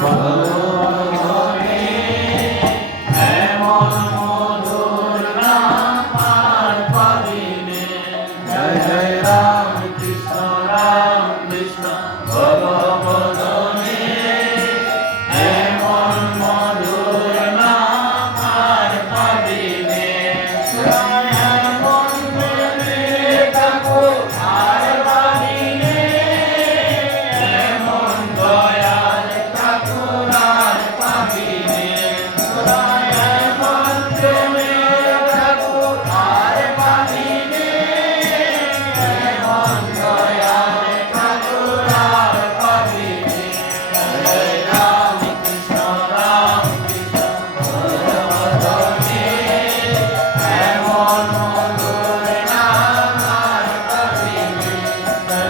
ভবনে এমন মধুর নাম আর পাবিনে। জয় জয় রাম কৃষ্ণ ভগবদনে এমন মধুর নাম আর পাবিনে। এমন প্রেমে ঠাকুর আর পাবিনে, এমন দয়াল ঠাকুর আর পাবিনে। এমন প্রেমে ঠাকুর আর পাবিনে, এমন দয়াল ঠাকুর আর পাবিনে। জয় রাম কৃষ্ণ ভগবদনে এমন মধুর নাম আর পাবিনে।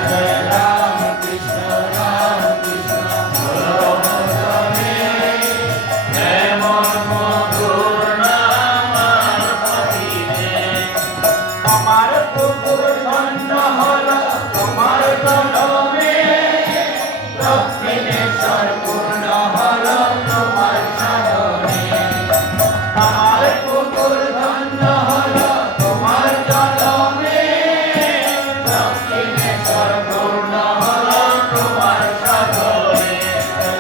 জয় রাম কৃষ্ণ ভগবদনে এমন মধুর নাম আর পাবিনে। আমার পুকুর ধন্য হল তোমার জনমে, দক্ষিণেশ্বর পূর্ণ হল তোমার সাধনে। আমার পুকুর ধন্য হল তোমার জনমে, দক্ষিণেশ্বর পূর্ণ হল তোমার সাধনে।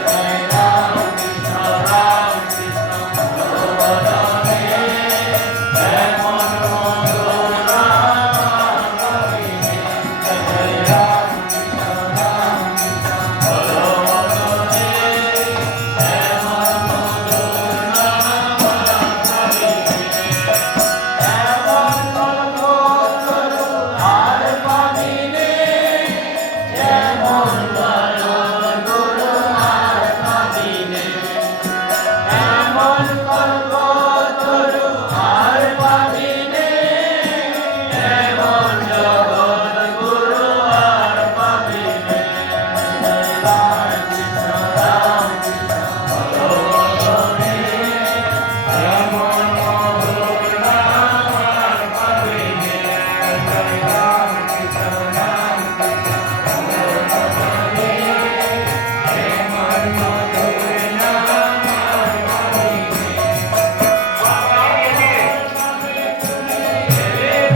জয় রাম কৃষ্ণ ভগবদনে এমন মধুর নাম আর পাবিনে। জয় রাম কৃষ্ণ ভগবদনে এমন মধুর নাম আর পাবিনে। এমন কল্পতরু আর পাবিনে, এমন দয়াল গুরু আর পাবিনে। এমন কল্পতরু আর পাবিনে, এমন জগৎ গুরু আর পাবিনে। জয় রাম কৃষ্ণ ভগবদনে এমন মধুর নাম আর পাবিনে। জয় রাম কৃষ্ণ ভগবদনে এমন মধুর নাম আর পাবিনে।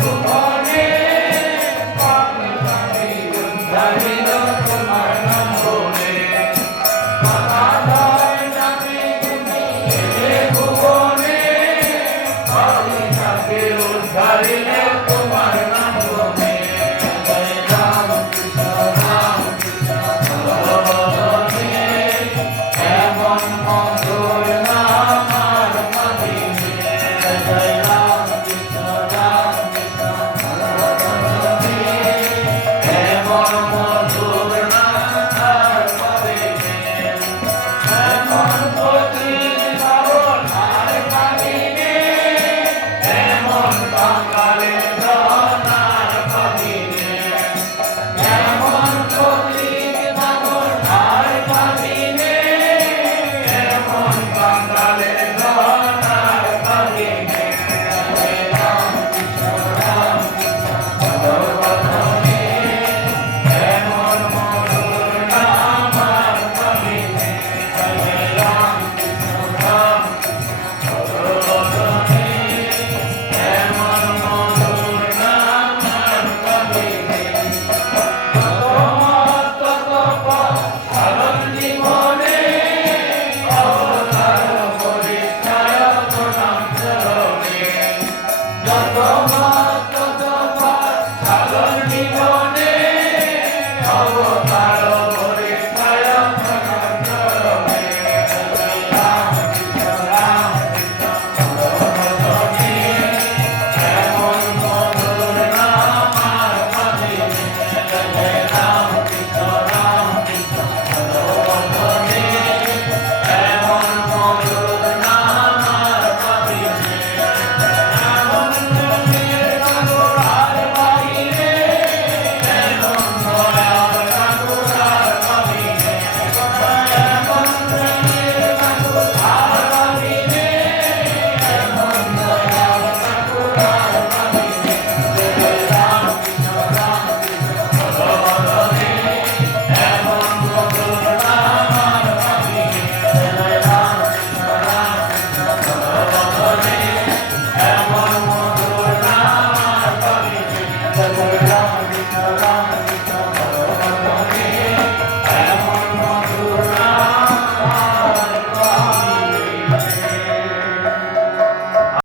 ভুবনে পাপি উদ্ধারিল তোমার নাম বলে। মাতাধর নামে তুমি এলে ভুবনে, পাপি উদ্ধারিল তোমার নাম বলে। জয় রাম কৃষ্ণ ভগবদনে এমন মধুর নাম আর পাবিনে। জয় রাম কৃষ্ণ ভগবদনে এমন মধুর নাম আর পাবিনে। এমন পথিক পাগল আর পাবিনে, এমন বাঙালির ধন আর পাবিনে। এমন পথিক পাগল আর পাবিনে, এমন সদা